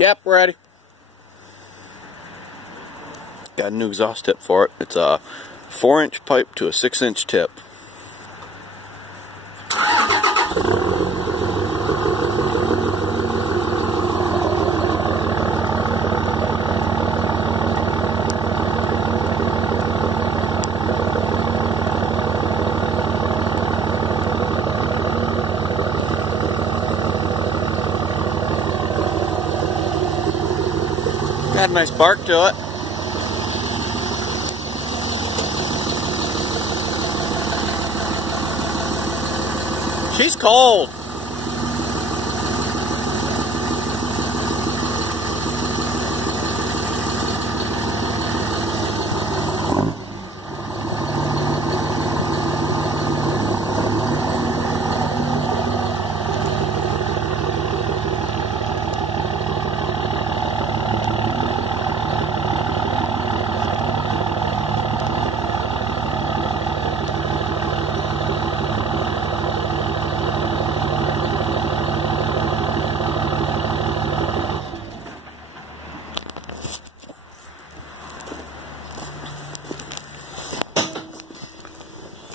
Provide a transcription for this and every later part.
Yep, we're ready. Got a new exhaust tip for it. It's a 4-inch pipe to a 6-inch tip. Got a nice bark to it. She's cold.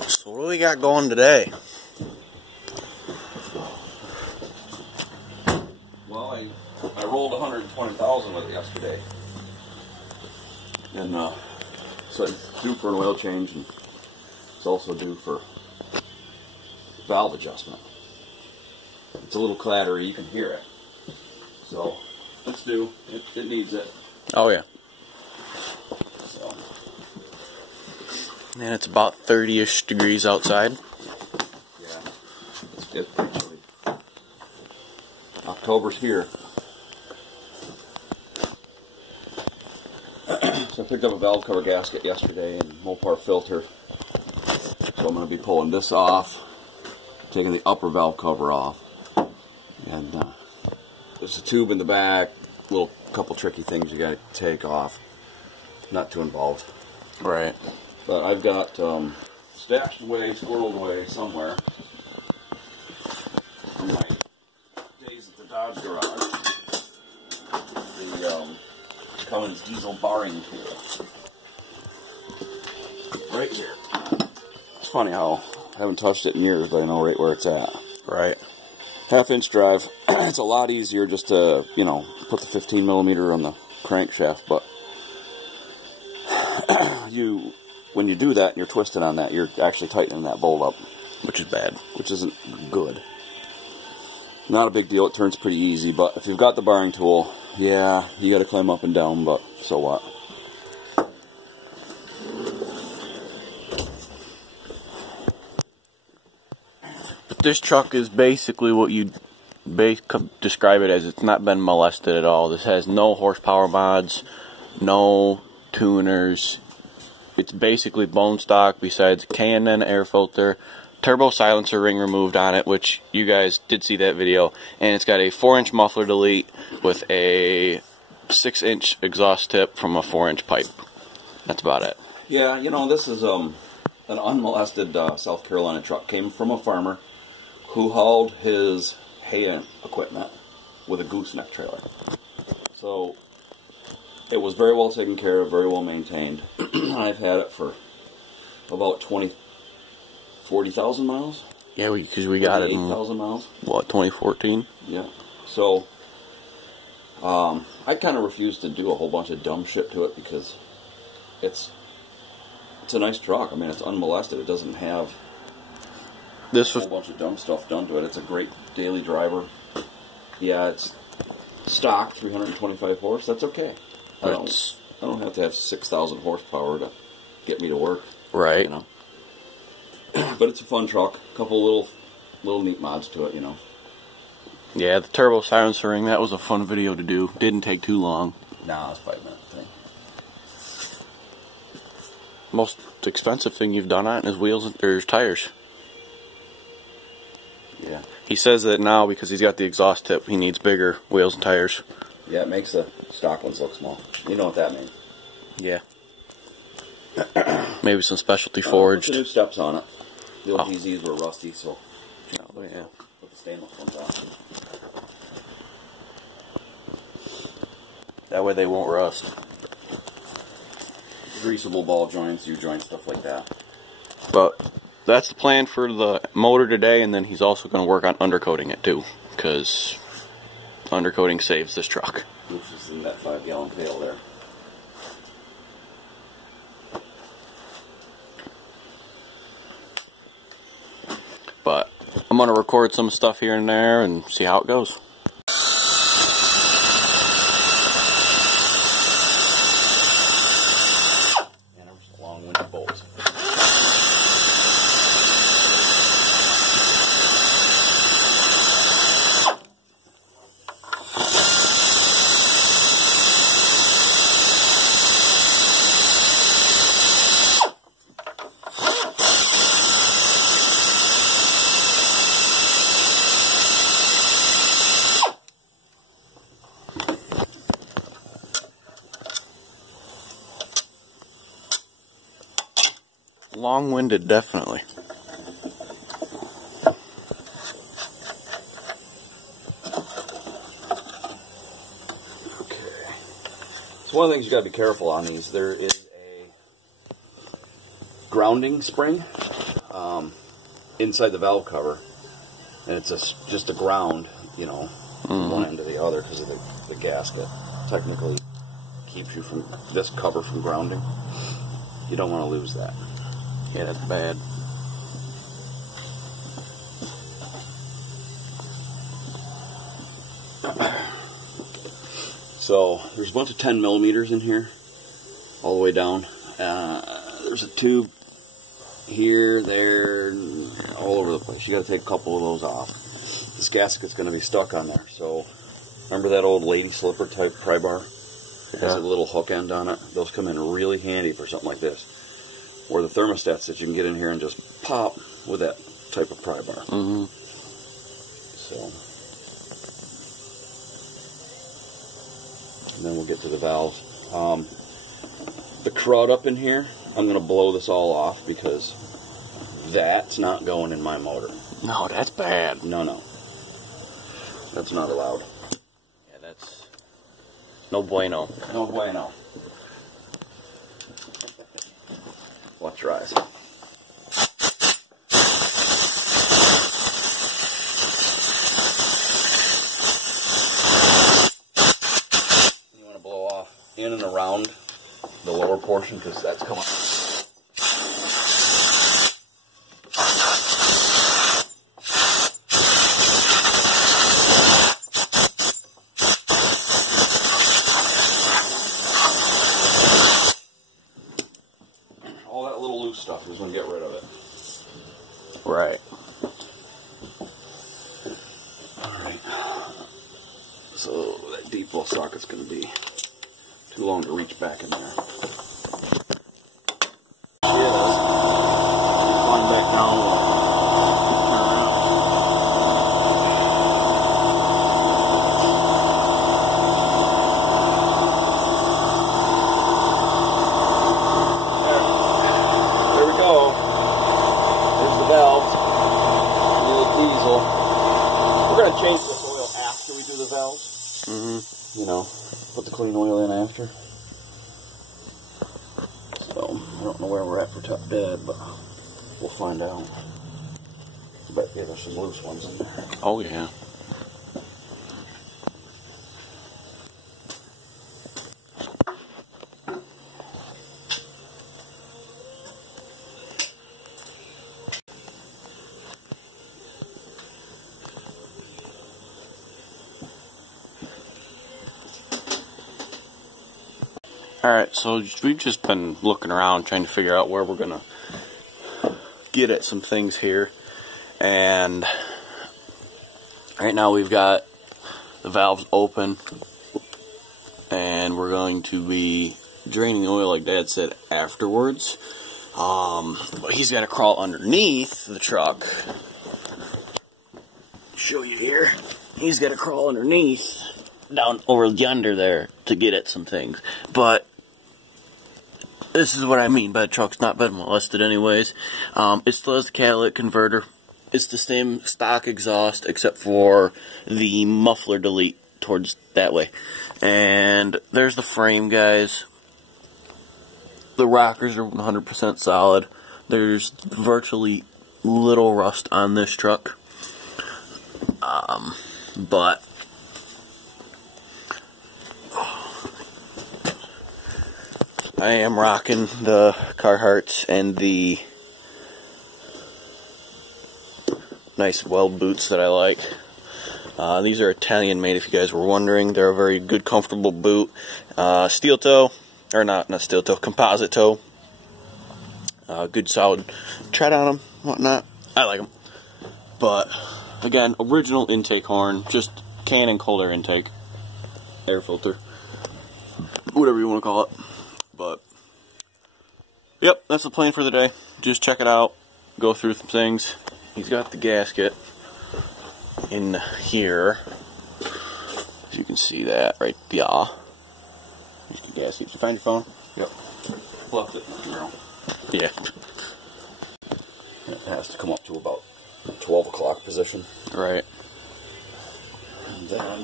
So what do we got going today? Well, I rolled 120,000 with it yesterday, and so it's due for an oil change, and it's also due for valve adjustment. It's a little clattery, you can hear it. So it's due. It needs it. Oh yeah. So. And it's about 30-ish degrees outside. Yeah, it's pretty chilly. October's here. So I picked up a valve cover gasket yesterday and Mopar filter. So I'm going to be pulling this off, taking the upper valve cover off. And there's a tube in the back, little couple tricky things you got to take off. Not too involved. Right. But I've got stashed away, squirreled away somewhere from my days at the Dodge garage, the Cummins diesel barring tool. Right here. It's funny how I haven't touched it in years, but I know right where it's at. Right. 1/2-inch drive. It's a lot easier just to, put the 15mm on the crankshaft, but when you do that and you're twisting on that, you're actually tightening that bolt up, Which is bad. which isn't good. Not a big deal, it turns pretty easy, but if you've got the barring tool, yeah, you got to climb up and down, but so what? This truck is basically what you describe it as. It's not been molested at all. This has no horsepower mods, no tuners. It's basically bone stock besides K&N air filter, turbo silencer ring removed on it, which you guys did see that video, and it's got a 4-inch muffler delete with a 6-inch exhaust tip from a 4-inch pipe. That's about it. Yeah, this is an unmolested South Carolina truck. Came from a farmer who hauled his hay equipment with a gooseneck trailer. So it was very well taken care of, very well maintained. I've had it for about 40,000 miles. Yeah, because we got it in 8,000 miles. What, 2014? Yeah. So I kind of refuse to do a whole bunch of dumb shit to it because it's a nice truck. I mean, it's unmolested. It doesn't have a whole bunch of dumb stuff done to it. It's a great daily driver. Yeah, it's stock 325 horse. That's okay. I don't have to have 6,000 horsepower to get me to work. Right. But it's a fun truck. A couple little neat mods to it, Yeah, the turbo silencer ring, that was a fun video to do. Didn't take too long. Nah, it's a 5-minute thing. Most expensive thing you've done on it is wheels or tires. Yeah. He says that now because he's got the exhaust tip, he needs bigger wheels and tires. Yeah, it makes the stock ones look small. You know what that means. Yeah. Maybe some specialty forged. Put the new steps on it. The old DZs were rusty, so yeah. put the stainless ones on. That way they won't rust. Greasable ball joints, U-joints, stuff like that. But that's the plan for the motor today, and then he's also going to work on undercoating it too, because undercoating saves this truck. Which is in that 5-gallon pail there. But I'm going to record some stuff here and there and see how it goes. And there's a long-winded bolt. Long-winded, definitely. Okay. So one of the things you got to be careful on these, there is a grounding spring inside the valve cover, and it's just a ground, you know, from one end to the other because of the gasket. Technically keeps you from this cover from grounding. You don't want to lose that. Yeah, that's bad. So there's a bunch of 10 millimeters in here, all the way down. There's a tube here, there, all over the place. You got to take a couple of those off. This gasket's going to be stuck on there. So remember that old lady slipper type pry bar? It has a little hook end on it. Those come in really handy for something like this. Or the thermostats that you can get in here and just pop with that type of pry bar. So, and then we'll get to the valves. The crud up in here, I'm going to blow this all off because that's not going in my motor. No, that's bad. No. That's not allowed. Yeah, that's no bueno. No bueno. Watch your eyes. You want to blow off in and around the lower portion because that's coming. All that little loose stuff is going to get rid of it. Right. Alright. So that deep well socket's going to be too long to reach back in there. It is. Climb back down. There we go. There's the valve. The old diesel. We're going to change this oil after we do the valves. You know, put the clean oil in after. So, I don't know where we're at for top dead, but we'll find out. Bet yeah, there's some loose ones in there. Oh, yeah. Alright, so we've just been looking around trying to figure out where we're going to get at some things here. And right now we've got the valves open. And we're going to be draining the oil like Dad said afterwards. But he's got to crawl underneath the truck. Show you here. He's got to crawl underneath down over yonder there to get at some things. But this is what I mean by the truck's not been molested anyways. It still has the catalytic converter. It's the same stock exhaust except for the muffler delete towards that way. And there's the frame, guys. The rockers are 100% solid. There's virtually little rust on this truck. But I am rocking the Carhartts and the nice weld boots that I like. These are Italian made, if you guys were wondering. They're a very good, comfortable boot. Steel toe, or not steel toe, composite toe. Good solid tread on them, whatnot. I like them. But again, original intake horn, just can and cold air intake, air filter, whatever you want to call it. But yep, that's the plan for the day. Just check it out, go through some things. He's got the gasket in here, as you can see that right. Yeah, there's the gasket. Did you find your phone? Yep. Left it. Yeah. It has to come up to about 12 o'clock position. Right. And then,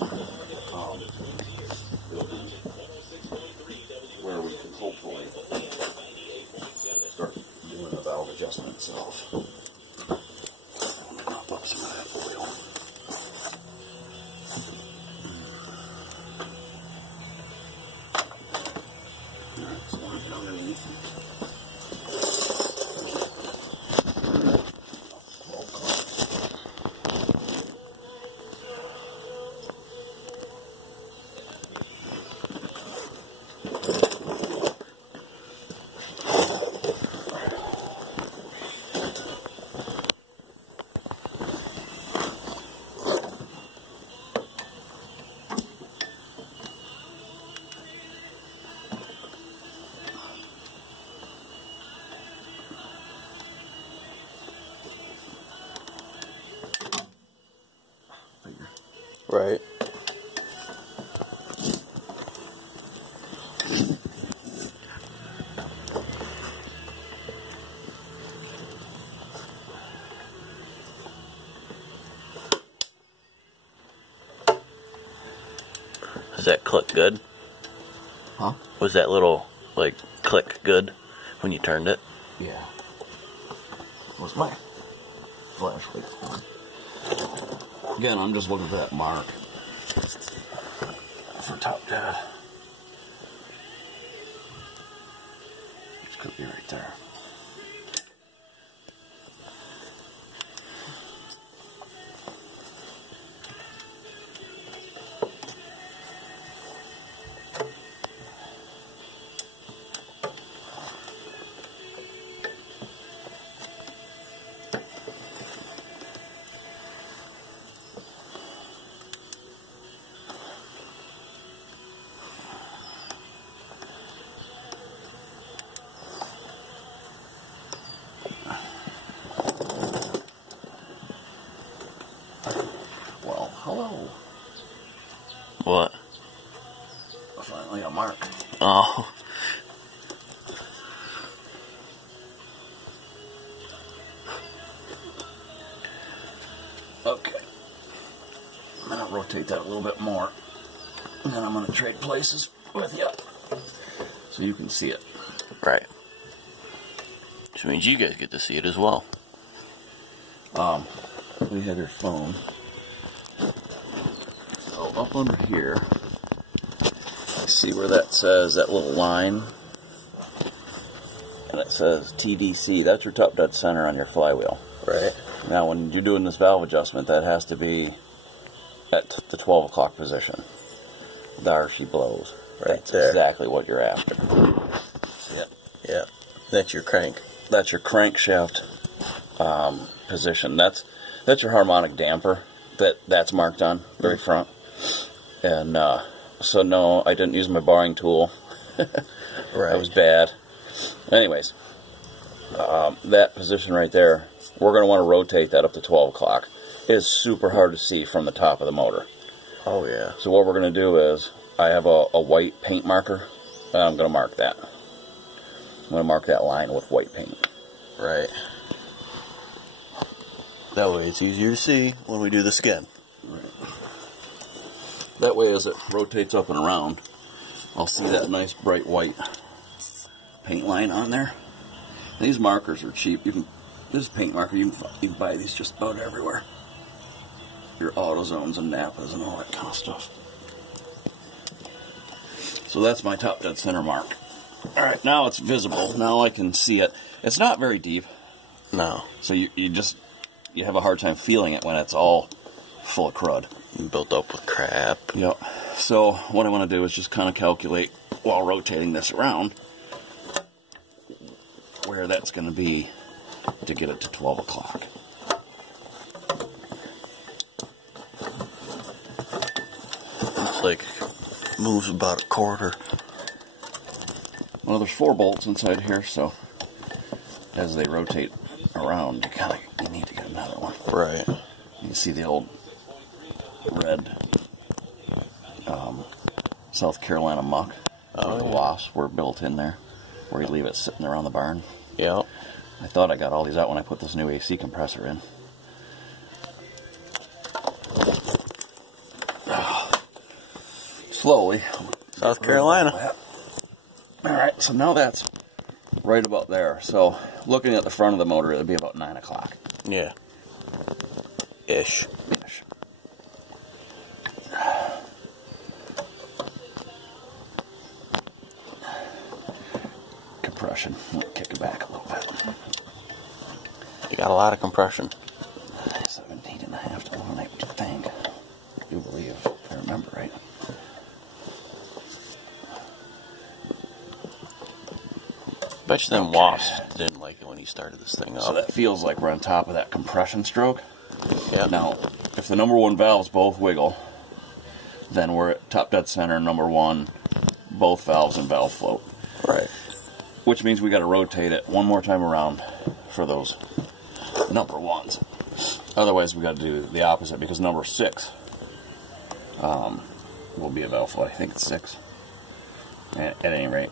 where we can hopefully start doing the valve adjustment itself. Mop up some of that oil. Alright, so I'm get underneath. Right. Does that click good? Huh? Was that little, like, click good when you turned it? Yeah. Where's my flashlight? Again, I'm just looking for that mark for top dead. Which could be right there. Hello. What? Finally a mark. Oh. Okay. I'm going to rotate that a little bit more. And then I'm going to trade places with you so you can see it. Right. Which means you guys get to see it as well. We have your phone. So up under here, see where that says, that little line? And it says TDC. That's your top dead center on your flywheel. Right. Now when you're doing this valve adjustment, that has to be at the 12 o'clock position. There she blows. Right. That's there. exactly what you're after. See it? Yeah. That's your crank. That's your crankshaft position. That's your harmonic damper. That's marked on very front. And so no, I didn't use my boring tool. Right. That was bad. Anyways, that position right there, we're going to want to rotate that up to 12 o'clock. It's super hard to see from the top of the motor. Oh yeah. So what we're going to do is, I have a white paint marker, and I'm going to mark that. I'm going to mark that line with white paint. Right. That way it's easier to see when we do this again. Right. That way, as it rotates up and around, I'll see that nice bright white paint line on there. These markers are cheap. This paint marker, you can buy these just about everywhere. Your AutoZones and Napas and all that kind of stuff. So that's my top dead center mark. Alright, now it's visible. Now I can see it. It's not very deep. No. So you have a hard time feeling it when it's all full of crud. Built up with crap. Yep. So what I want to do is just kind of calculate while rotating this around where that's going to be to get it to 12 o'clock. Looks like moves about a quarter. Well, there's 4 bolts inside here, so as they rotate around, you need to get another one. Right. You can see the old red South Carolina muck where the wasps were built in there, where you leave it sitting around the barn. Yep. I thought I got all these out when I put this new AC compressor in. Slowly. South Carolina. Alright, so now that's right about there. So looking at the front of the motor, it'll be about 9 o'clock. Yeah. Ish. Compression. Let me kick it back a little bit. You got a lot of compression. 17.5 to 1, I think. I do believe, if I remember right. Bet you them wasps didn't like it when you started this thing up. So that feels like we're on top of that compression stroke. Yeah. Now, if the number 1 valves both wiggle, then we're at top dead center, number 1, both valves and valve float. Right. Which means we got to rotate it one more time around for those number 1s. Otherwise, we got to do the opposite, because number 6 will be a valve float. I think it's 6. At any rate.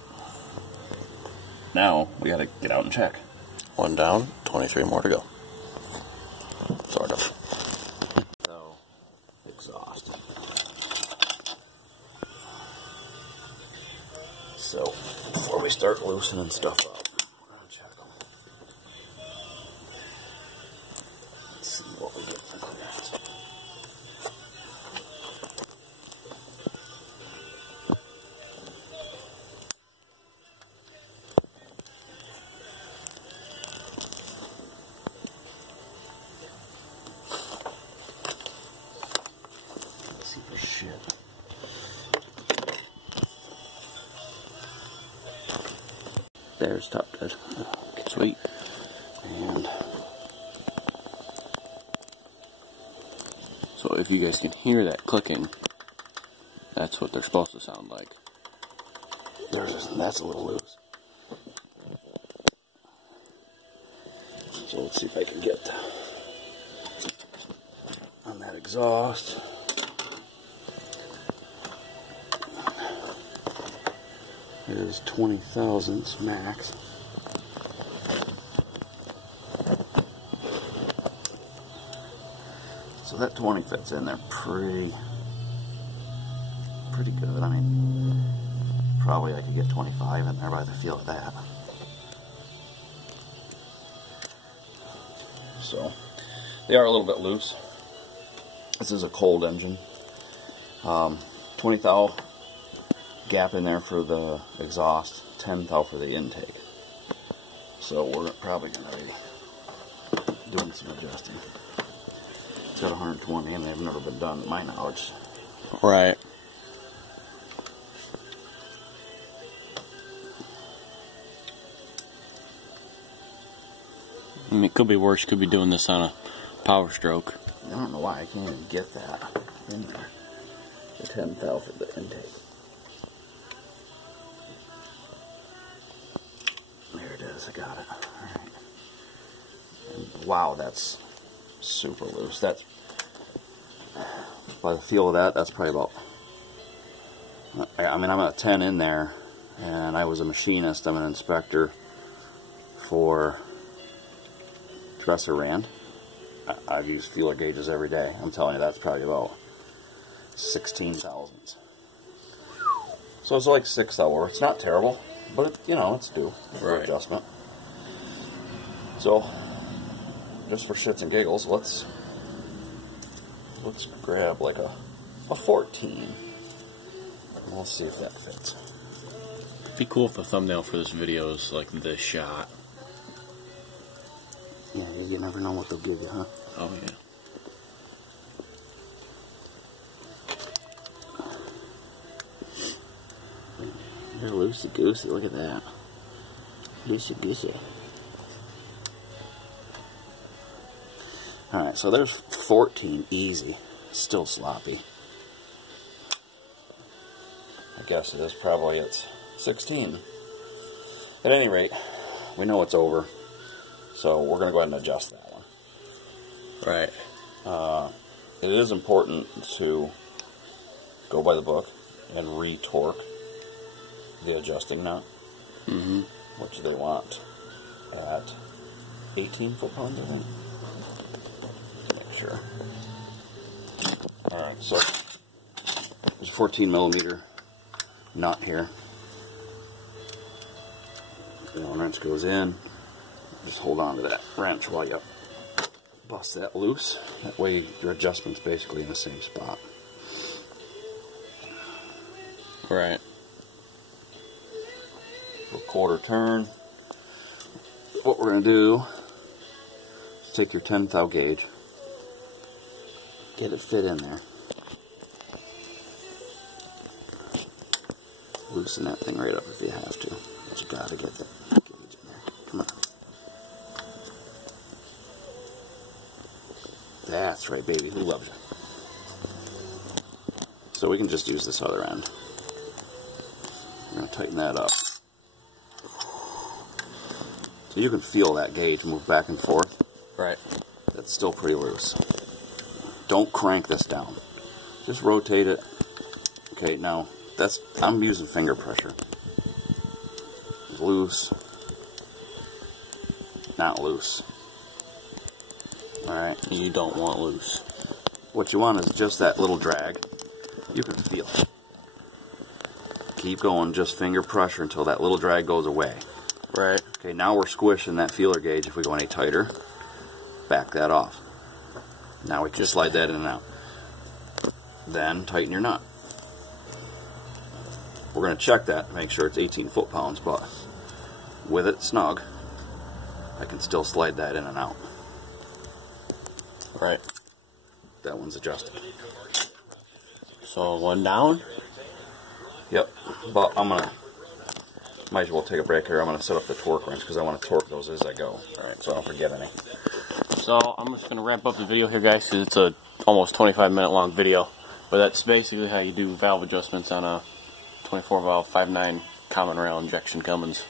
Now, we got to get out and check. 1 down, 23 more to go. Sort of. So, exhaust. So, before we start loosening stuff up, we're going to check them. Let's see what we get for clearance. Let's see for shit. There's top dead. Sweet. And So if you guys can hear that clicking, that's what they're supposed to sound like. that's a little loose. So let's see if I can get on that exhaust. There's 20 thousandths max. So that 20 fits in there pretty good. I mean, probably I could get 25 in there by the feel of that. So they are a little bit loose. This is a cold engine. 20 thou gap in there for the exhaust, 10 thou for the intake. So we're probably going to be doing some adjusting. It's got 120 and they've never been done to my knowledge. Right. I mean, it could be worse. Could be doing this on a power stroke. I don't know why I can't even get that in there. The 10 thou for the intake. There it is, I got it. Alright. Wow, that's super loose. That's, by the feel of that, that's probably about, I mean, I'm at 10 in there, and I was a machinist, I'm an inspector for Dresser Rand. I've used feeler gauges every day. I'm telling you, that's probably about 16 thousandths. So it's like 6 hour. It's not terrible, but it, you know, it's due for adjustment. So just for shits and giggles, let's grab like a 14. And we'll see if that fits. It'd be cool if the thumbnail for this video is like this shot. Yeah, you never know what they'll give you, huh? Oh yeah. You're loosey-goosey, look at that. Loosey-goosey. Alright, so there's 14, easy. Still sloppy. I guess it is probably at 16. At any rate, we know it's over. So we're going to go ahead and adjust that one. Right. It is important to go by the book and re-torque the adjusting nut, which they want at 18 foot-pounds, I think. Make sure. Alright, so there's a 14 millimeter nut here. The wrench goes in. Just hold on to that wrench while you bust that loose. That way your adjustment's basically in the same spot. Right. A quarter turn. What we're going to do is take your 10 thou gauge, get it fit in there, loosen that thing right up if you have to, but you got to get that gauge in there. Come on. That's right, baby. Who loves you? So we can just use this other end. I'm going to tighten that up. So you can feel that gauge move back and forth. Right. That's still pretty loose. Don't crank this down. Just rotate it. Okay, now I'm using finger pressure. Loose. Not loose. Alright. You don't want loose. What you want is just that little drag. You can feel it. Keep going, just finger pressure until that little drag goes away. Right. Okay, now we're squishing that feeler gauge. If we go any tighter, back that off. Now we can just slide that in and out. Then tighten your nut. We're going to check that to make sure it's 18 foot-pounds, but with it snug, I can still slide that in and out. Right. That one's adjusted. So one down? Yep, but might as well take a break here. I'm going to set up the torque wrench because I want to torque those as I go. Alright, so I don't forget any. So I'm just going to wrap up the video here, guys, because it's a almost 25-minute long video. But that's basically how you do valve adjustments on a 24 valve 5.9 common rail injection Cummins.